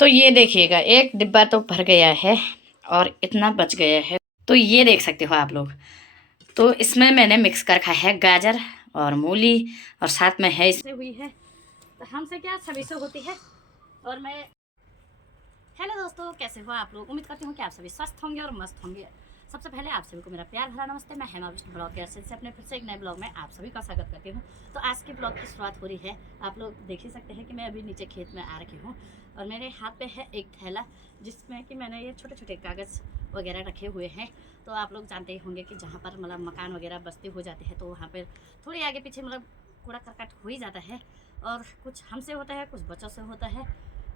तो ये देखिएगा, एक डिब्बा तो भर गया है और इतना बच गया है। तो ये देख सकते हो आप लोग। तो इसमें मैंने मिक्स कर रखा है गाजर और मूली और साथ में है इससे हुई है। तो हमसे क्या सभी से होती है। और मैं हेलो दोस्तों, कैसे हो आप लोग। उम्मीद करती हूँ कि आप सभी स्वस्थ होंगे और मस्त होंगे। सबसे पहले आप सभी को मेरा प्यार भरा नमस्ते। मैं हेमा विष्णु ब्लॉग के से अपने फिर से एक नए ब्लॉग में आप सभी का स्वागत करती हूँ। तो आज के ब्लॉग की शुरुआत हो रही है। आप लोग देख ही सकते हैं कि मैं अभी नीचे खेत में आ रखी हूँ और मेरे हाथ पे है एक थैला जिसमें कि मैंने ये छोटे छोटे कागज़ वगैरह रखे हुए हैं। तो आप लोग जानते ही होंगे कि जहाँ पर मतलब मकान वगैरह बस्ती हो जाते हैं तो वहाँ पर थोड़ी आगे पीछे मतलब कूड़ा करकट हो ही जाता है और कुछ हमसे होता है, कुछ बच्चों से होता है।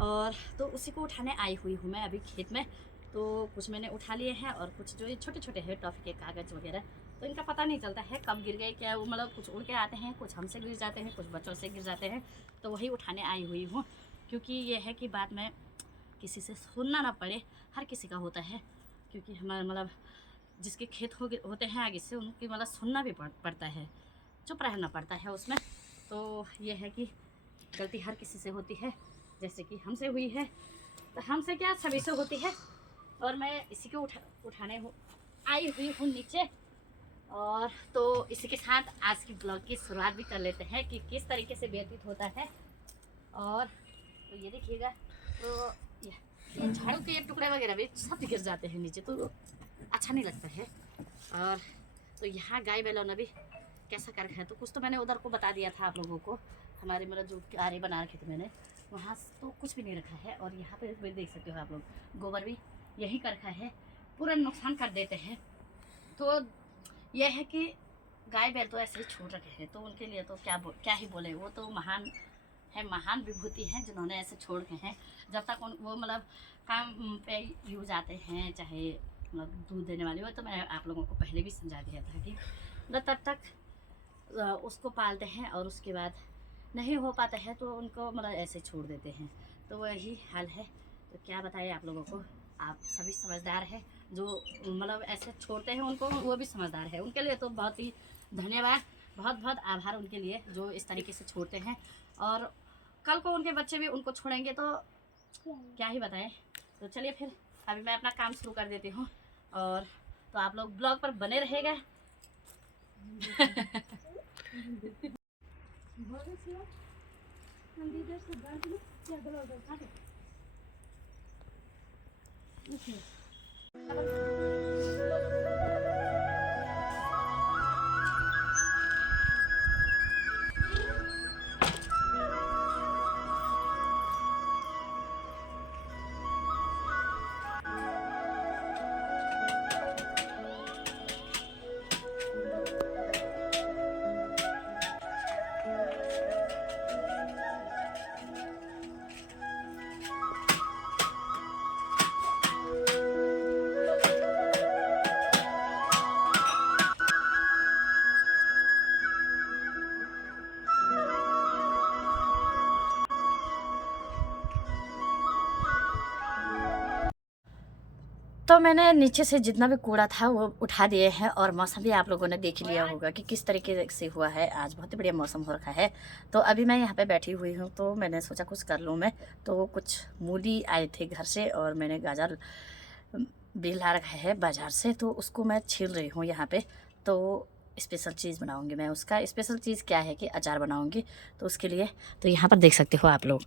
और तो उसी को उठाने आई हुई हूँ मैं अभी खेत में। तो कुछ मैंने उठा लिए हैं और कुछ जो ये छोटे छोटे हैं टॉफ़ी के कागज़ वगैरह, तो इनका पता नहीं चलता है कब गिर गए क्या। वो मतलब कुछ उड़ के आते हैं, कुछ हमसे गिर जाते हैं, कुछ बच्चों से गिर जाते हैं। तो वही उठाने आई हुई हूँ क्योंकि ये है कि बाद में किसी से सुनना ना पड़े। हर किसी का होता है क्योंकि हमारा मतलब जिसके खेत होते हैं आगे से उनकी मतलब सुनना भी पड़ता है, चुप रहना पड़ता है उसमें। तो ये है कि गलती हर किसी से होती है, जैसे कि हमसे हुई है। तो हमसे क्या सभी से होती है और मैं इसी को उठाने आई हुई हूँ नीचे। और तो इसी के साथ आज की ब्लॉग की शुरुआत भी कर लेते हैं कि किस तरीके से व्यतीत होता है। और तो ये देखिएगा, तो ये झाड़ू के टुकड़े वगैरह भी सब गिर जाते हैं नीचे, तो अच्छा नहीं लगता है। और तो यहाँ गाय बैलों ने भी कैसा कर रखा है, तो कुछ तो मैंने उधर को बता दिया था आप लोगों को। हमारे मतलब जो क्यारी बना रखे थे मैंने, वहाँ तो कुछ भी नहीं रखा है। और यहाँ पे देख सकते हो आप लोग, गोबर भी यही कर रखा है, पूरा नुकसान कर देते हैं। तो यह है कि गाय बैल तो ऐसे ही छोड़ रखे हैं, तो उनके लिए तो क्या ही बोले। वो तो महान है, महान विभूति हैं जिन्होंने ऐसे छोड़ के हैं। जब तक वो मतलब काम पे यूज आते हैं, चाहे मतलब दूध देने वाली हो, तो मैं आप लोगों को पहले भी समझा दिया था कि मतलब तब तक उसको पालते हैं और उसके बाद नहीं हो पाता है तो उनको मतलब ऐसे छोड़ देते हैं। तो वही हाल है। तो क्या बताएं आप लोगों को, आप सभी समझदार हैं जो मतलब ऐसे छोड़ते हैं उनको, वो भी समझदार है। उनके लिए तो बहुत ही धन्यवाद, बहुत बहुत आभार उनके लिए जो इस तरीके से छोड़ते हैं। और कल को उनके बच्चे भी उनको छोड़ेंगे तो क्या ही बताएं। तो चलिए फिर अभी मैं अपना काम शुरू कर देती हूँ और तो आप लोग ब्लॉग पर बने रहेगा। तो मैंने नीचे से जितना भी कूड़ा था वो उठा दिए हैं और मौसम भी आप लोगों ने देख लिया होगा कि किस तरीके से हुआ है। आज बहुत ही बढ़िया मौसम हो रखा है। तो अभी मैं यहाँ पे बैठी हुई हूँ, तो मैंने सोचा कुछ कर लूँ मैं। तो कुछ मूली आए थे घर से और मैंने गाजर भी ला रखा है बाज़ार से, तो उसको मैं छील रही हूँ यहाँ पे। तो स्पेशल चीज़ बनाऊंगी मैं। उसका स्पेशल चीज़ क्या है कि अचार बनाऊंगी, तो उसके लिए तो यहाँ पर देख सकते हो आप लोग।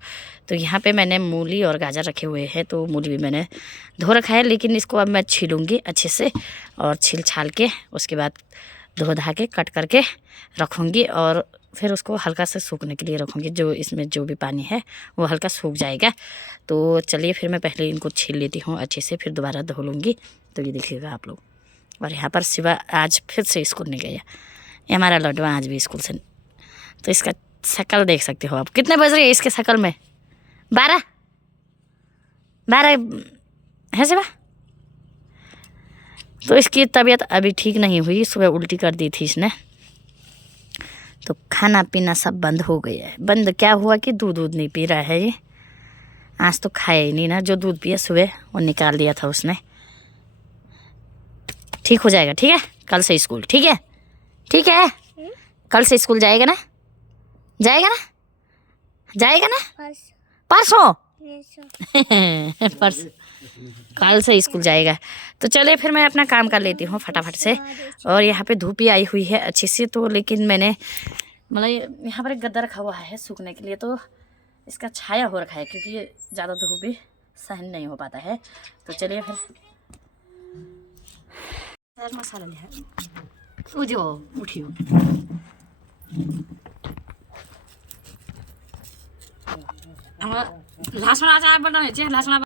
तो यहाँ पे मैंने मूली और गाजर रखे हुए हैं, तो मूली भी मैंने धो रखा है, लेकिन इसको अब मैं छीलूँगी अच्छे से और छील छाल के उसके बाद धो धा के कट करके रखूँगी और फिर उसको हल्का से सूखने के लिए रखूँगी। जो इसमें जो भी पानी है वो हल्का सूख जाएगा। तो चलिए फिर मैं पहले इनको छील लेती हूँ अच्छे से, फिर दोबारा धो लूँगी। तो ये देखिएगा आप लोग। और यहाँ पर शिवा आज फिर से स्कूल नहीं गया। ये हमारा लड्डू आज भी स्कूल से, तो इसका शक्ल देख सकते हो आप। कितने बज रहे हैं इसके शक्ल में? 12 है शिवा। तो इसकी तबीयत अभी ठीक नहीं हुई, सुबह उल्टी कर दी थी इसने, तो खाना पीना सब बंद हो गया है। बंद क्या हुआ कि दूध नहीं पी रहा है ये। आज तो खाया ही नहीं ना, जो दूध पिया सुबह वो निकाल दिया था उसने। ठीक हो जाएगा, ठीक है। कल से स्कूल, ठीक है, ठीक है। कल से स्कूल जाएगा ना, जाएगा ना, जाएगा ना। परसों परस कल से स्कूल जाएगा। तो चले फिर मैं अपना काम कर लेती हूँ फटाफट से। और यहाँ पे धूप भी आई हुई है अच्छी सी, तो लेकिन मैंने मतलब यहाँ पर एक गद्दा रखा हुआ है सूखने के लिए, तो इसका छाया हो रखा है क्योंकि ये ज़्यादा धूप भी सहन नहीं हो पाता है। तो चलिए फिर मसाला लिया जो उठियो लहसुन अचार बनाउने चाहिँ लहसुन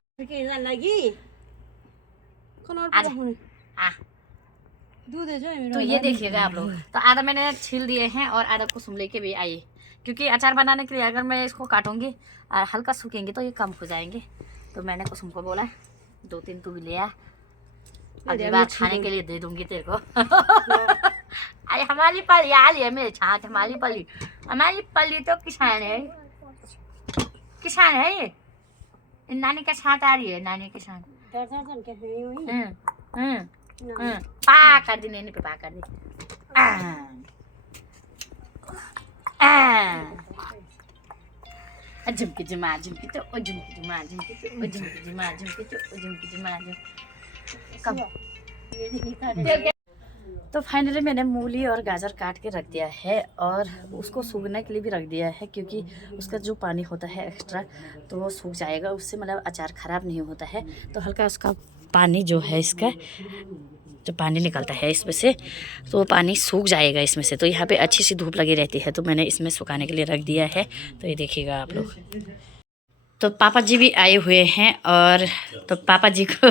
तो ये देखिएगा आप लोग। तो आधा मैंने छील दिए हैं और आधा कुसुम लेके भी आई, क्योंकि अचार बनाने के लिए अगर मैं इसको काटूंगी और हल्का सूखेंगे तो ये कम हो जाएंगे। तो मैंने कुसुम को बोला 2-3 तू भी ले आ, अगली बार खाने के लिए दे दूंगी तेरे को। अरे हमारी पली आ रही है मेरे छाछ, हमारी पली तो किसान है, किसान है ये। नानी का छाछ आ रही है, नानी के साथ पा कर दी, नहीं पे पा कर दी। झुमकी जुमा झुमकी तो ओ झुमकी जुमा झुमकी तो ओ झुमकी जुमा झुमकी तो ओ झुमकी जुमा कब। तो फाइनली मैंने मूली और गाजर काट के रख दिया है और उसको सूखने के लिए भी रख दिया है, क्योंकि उसका जो पानी होता है एक्स्ट्रा तो वो सूख जाएगा, उससे मतलब अचार ख़राब नहीं होता है। तो हल्का उसका पानी जो है, इसका जो पानी निकलता है इसमें से, तो वो पानी सूख जाएगा इसमें से। तो यहाँ पे अच्छी सी धूप लगी रहती है, तो मैंने इसमें सुखाने के लिए रख दिया है। तो ये देखिएगा आप लोग। तो पापा जी भी आए हुए हैं और तो पापा जी को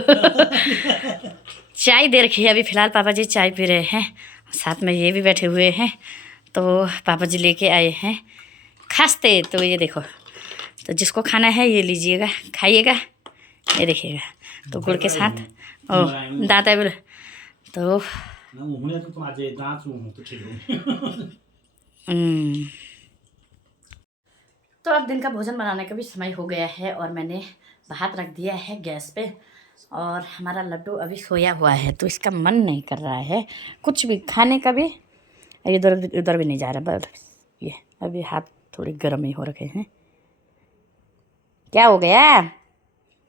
चाय दे रखी है। अभी फ़िलहाल पापा जी चाय पी रहे हैं, साथ में ये भी बैठे हुए हैं। तो पापा जी लेके आए हैं खास्ते। तो ये देखो, तो जिसको खाना है ये लीजिएगा, खाइएगा। ये देखिएगा, तो गुड़ के साथ ओ दाता बोले तो तो अब दिन का भोजन बनाने का भी समय हो गया है और मैंने भात रख दिया है गैस पे। और हमारा लड्डू अभी सोया हुआ है, तो इसका मन नहीं कर रहा है कुछ भी खाने का भी। इधर उधर भी नहीं जा रहा, बस ये अभी हाथ थोड़े गर्म ही हो रखे हैं। क्या हो गया?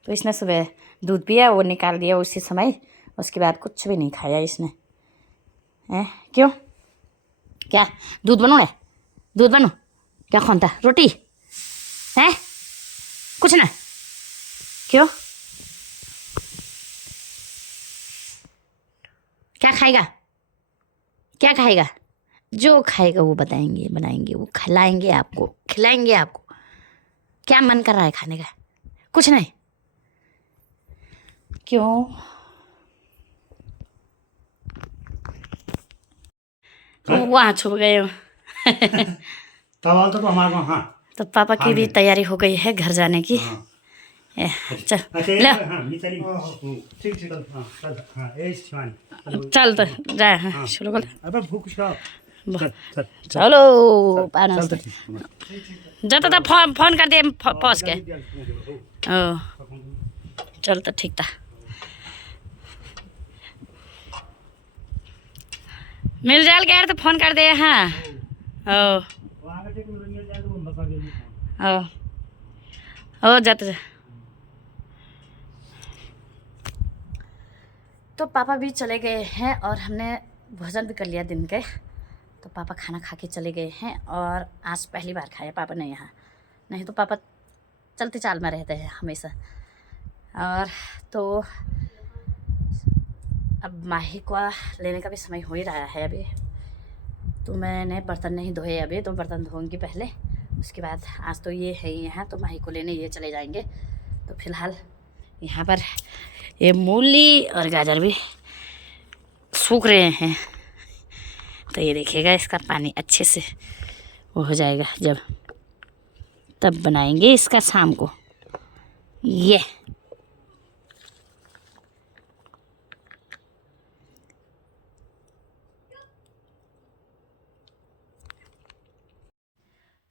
तो इसने सुबह दूध पिया, वो निकाल दिया उसी समय, उसके बाद कुछ भी नहीं खाया इसने। क्यों? क्या दूध बनू? दूध बनू क्या खानता? रोटी है? कुछ ना। क्यों? क्या खाएगा? क्या खाएगा? जो खाएगा वो बताएंगे, बनाएंगे, वो खिलाएंगे आपको, खिलाएंगे आपको। क्या मन कर रहा है खाने का? कुछ नहीं। क्यों? वहाँ छुप गए हो। तो हमारे वहाँ। हाँ। तो पापा की भी तैयारी हो गई है घर जाने की। चल चल तो जा शुरू कर। चलो जाता था फोन कर दे पहुँच के। चल तो ठीक था। मिल जाल गया तो फोन कर दे। हाँ ओ जाते जा। तो पापा भी चले गए हैं और हमने भोजन भी कर लिया दिन के। तो पापा खाना खा के चले गए हैं और आज पहली बार खाया पापा ने यहाँ, नहीं तो पापा चलते चाल में रहते हैं हमेशा। और तो अब माही को लेने का भी समय हो ही रहा है अभी। तो मैंने बर्तन नहीं धोए अभी, तो बर्तन धोऊंगी पहले, उसके बाद आज तो ये है यहाँ, तो माही को लेने ये चले जाएंगे। तो फिलहाल यहाँ पर ये मूली और गाजर भी सूख रहे हैं। तो ये देखिएगा, इसका पानी अच्छे से वो हो जाएगा जब, तब बनाएंगे इसका शाम को। ये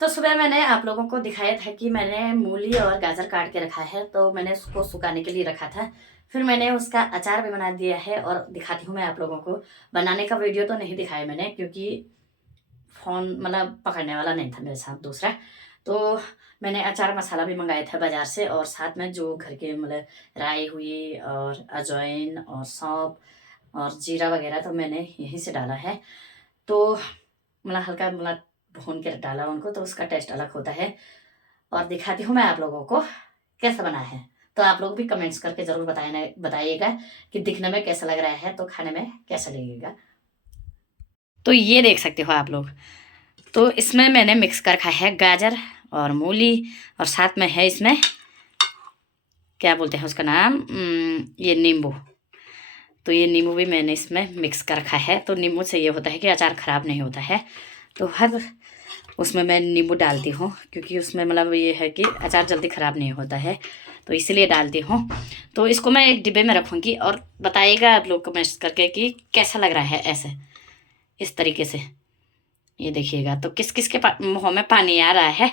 तो सुबह मैंने आप लोगों को दिखाया था कि मैंने मूली और गाजर काट के रखा है, तो मैंने उसको सुखाने के लिए रखा था। फिर मैंने उसका अचार भी बना दिया है और दिखाती हूँ मैं आप लोगों को। बनाने का वीडियो तो नहीं दिखाया मैंने, क्योंकि फ़ोन मतलब पकड़ने वाला नहीं था मेरे साथ दूसरा। तो मैंने अचार मसाला भी मंगाया था बाज़ार से, और साथ में जो घर के मतलब राई हुई और अजवाइन और सौंफ और जीरा वगैरह तो मैंने यहीं से डाला है। तो मतलब हल्का मतलब भून के डाला उनको, तो उसका टेस्ट अलग होता है। और दिखाती हूँ मैं आप लोगों को कैसा बना है। तो आप लोग भी कमेंट्स करके ज़रूर बताइएगा कि दिखने में कैसा लग रहा है, तो खाने में कैसा लगेगा। तो ये देख सकते हो आप लोग। तो इसमें मैंने मिक्स कर रखा है गाजर और मूली, और साथ में है इसमें क्या बोलते हैं उसका नाम, ये नींबू। तो ये नींबू भी मैंने इसमें मिक्स कर रखा है। तो नींबू से ये होता है कि अचार ख़राब नहीं होता है। तो हर उसमें मैं नींबू डालती हूँ, क्योंकि उसमें मतलब ये है कि अचार जल्दी ख़राब नहीं होता है, तो इसीलिए डालती हूँ। तो इसको मैं एक डिब्बे में रखूँगी, और बताइएगा आप लोग कमेंट्स करके कि कैसा लग रहा है ऐसे इस तरीके से। ये देखिएगा, तो किस किस के मुँह में पानी आ रहा है,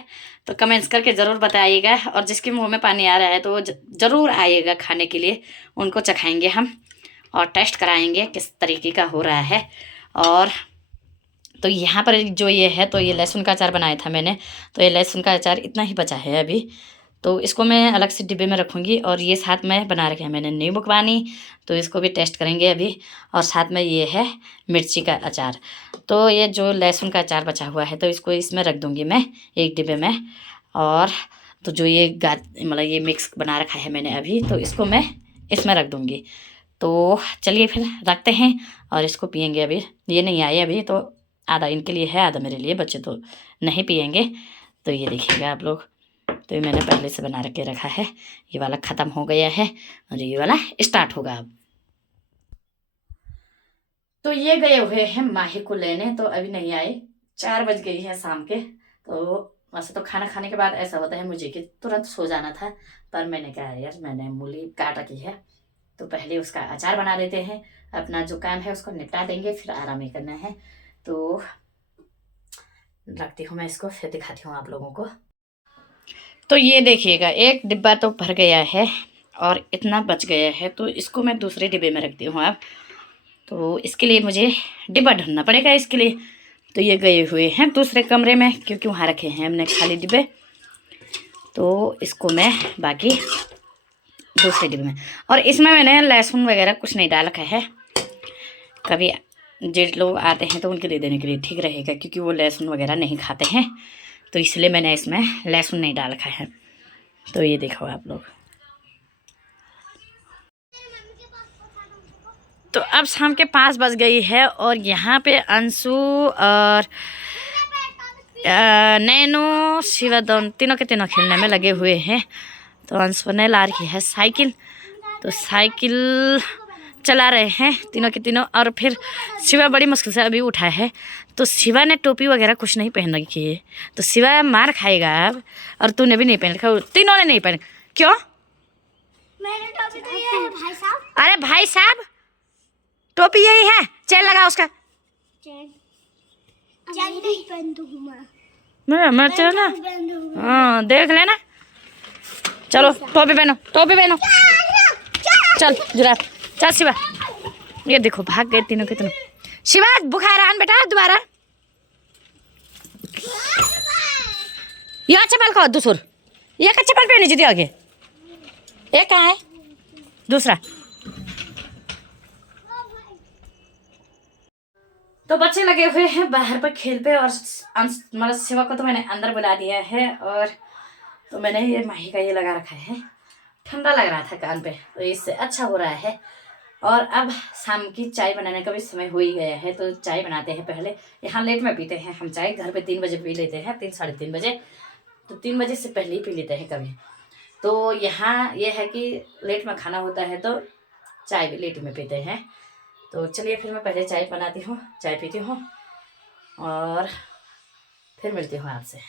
तो कमेंट्स करके ज़रूर बताइएगा। और जिसके मुँह में पानी आ रहा है तो ज़रूर आइएगा खाने के लिए, उनको चखाएँगे हम और टेस्ट कराएंगे किस तरीके का हो रहा है। और तो यहाँ पर जो ये है, तो ये लहसुन का अचार बनाया था मैंने, तो ये लहसुन का अचार इतना ही बचा है अभी। तो इसको मैं अलग से डिब्बे में रखूँगी, और ये साथ में बना रखे हैं मैंने नींबू पानी, तो इसको भी टेस्ट करेंगे अभी। और साथ में ये है मिर्ची का अचार। तो ये जो लहसुन का अचार बचा हुआ है, तो इसको इसमें रख दूँगी मैं एक डिब्बे में। और तो जो ये मतलब ये मिक्स बना रखा है मैंने अभी, तो इसको मैं इसमें रख दूँगी। तो चलिए फिर रखते हैं और इसको पियेंगे। अभी ये नहीं आए अभी, तो आधा इनके लिए है, आधा मेरे लिए, बच्चे तो नहीं पियेंगे। तो ये देखिएगा आप लोग, तो ये मैंने पहले से बना के रखा है। ये वाला ख़त्म हो गया है और ये वाला स्टार्ट होगा अब। तो ये गए हुए हैं माही को लेने, तो अभी नहीं आए, 4 बज गई है शाम के। तो वैसे तो खाना खाने के बाद ऐसा होता है मुझे कि तुरंत सो जाना था, पर मैंने कहा यार मैंने मूली काट रखी है, तो पहले उसका अचार बना देते हैं, अपना जो काम है उसको निपटा देंगे, फिर आराम ही करना है। तो रखती हूँ मैं इसको, फिर दिखाती हूँ आप लोगों को। तो ये देखिएगा, एक डिब्बा तो भर गया है और इतना बच गया है, तो इसको मैं दूसरे डिब्बे में रखती हूँ अब। तो इसके लिए मुझे डिब्बा ढूंढना पड़ेगा इसके लिए। तो ये गए हुए हैं दूसरे कमरे में, क्योंकि वहाँ रखे हैं हमने खाली डिब्बे। तो इसको मैं बाकी दूसरे डिब्बे में, और इसमें मैंने लहसुन वगैरह कुछ नहीं डाल रखा है। कभी जेठ लोग आते हैं तो उनके दे देने के लिए ठीक रहेगा, क्योंकि वो लहसुन वगैरह नहीं खाते हैं, तो इसलिए मैंने इसमें लहसुन नहीं डाल रखा है। तो ये देखो आप लोग। तो अब शाम के 5 बज गई है, और यहाँ पे अंशु और नैनो शिवा तीनों के तीनों खेलने में लगे हुए हैं। तो अंशु ने ला रही है साइकिल, तो साइकिल चला रहे हैं तीनों के तीनों। और फिर शिवा बड़ी मुश्किल से अभी उठा है, तो शिवा ने टोपी वगैरह कुछ नहीं पहन रखी है, तो शिवा मार खाएगा अब। और तूने भी नहीं पहन रखा, तीनों ने नहीं पहन। क्यों? मैंने टोपी तो ये है भाई साहब। अरे भाई साहब, टोपी यही है, चेन लगा उसका। मैं चलो, हाँ देख लेना। चलो टोपी पहनो, टोपी पहनो, चल जुराब, चल शिवा। ये देखो भाग गए तीनों के तीनों। शिवा बुखार आन बेटा दोबारा। यहाँ चप्पल को दूसर, ये का चप्पल पहनी जीती आगे, एक कहाँ है दूसरा। तो बच्चे लगे हुए हैं बाहर पर खेल पे, और मतलब शिवा को तो मैंने अंदर बुला दिया है। और तो मैंने ये माही का ये लगा रखा है, ठंडा लग रहा था कान पे, तो इससे अच्छा हो रहा है। और अब शाम की चाय बनाने का भी समय हो ही गया है, तो चाय बनाते हैं पहले। यहाँ लेट में पीते हैं हम चाय, घर पे 3 बजे पी लेते हैं, 3 साढ़े 3 बजे, तो 3 बजे से पहले ही पी लेते हैं कभी। तो यहाँ ये है कि लेट में खाना होता है, तो चाय भी लेट में पीते हैं। तो चलिए फिर मैं पहले चाय बनाती हूँ, चाय पीती हूँ, और फिर मिलती हूँ आपसे।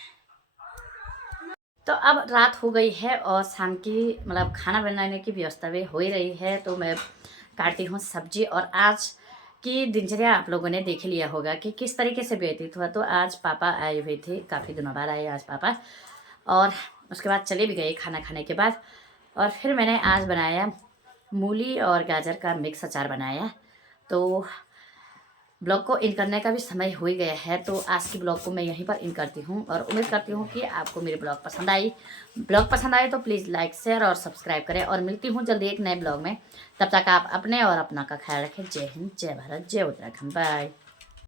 तो अब रात हो गई है, और शाम की मतलब खाना बनाने की व्यवस्था भी हो ही रही है। तो मैं काटती हूँ सब्जी। और आज की दिनचर्या आप लोगों ने देख लिया होगा कि किस तरीके से व्यतीत हुआ। तो आज पापा आए हुए थे, काफ़ी दिनों बाद आए आज पापा, और उसके बाद चले भी गए खाना खाने के बाद। और फिर मैंने आज बनाया मूली और गाजर का मिक्स अचार बनाया। तो ब्लॉग को इन करने का भी समय हो ही गया है, तो आज की ब्लॉग को मैं यहीं पर इन करती हूँ और उम्मीद करती हूँ कि आपको मेरी ब्लॉग पसंद आए तो प्लीज़ लाइक शेयर और सब्सक्राइब करें और मिलती हूँ जल्दी एक नए ब्लॉग में। तब तक आप अपने और अपना का ख्याल रखें। जय हिंद, जय भारत, जय उत्तराखंड। बाय।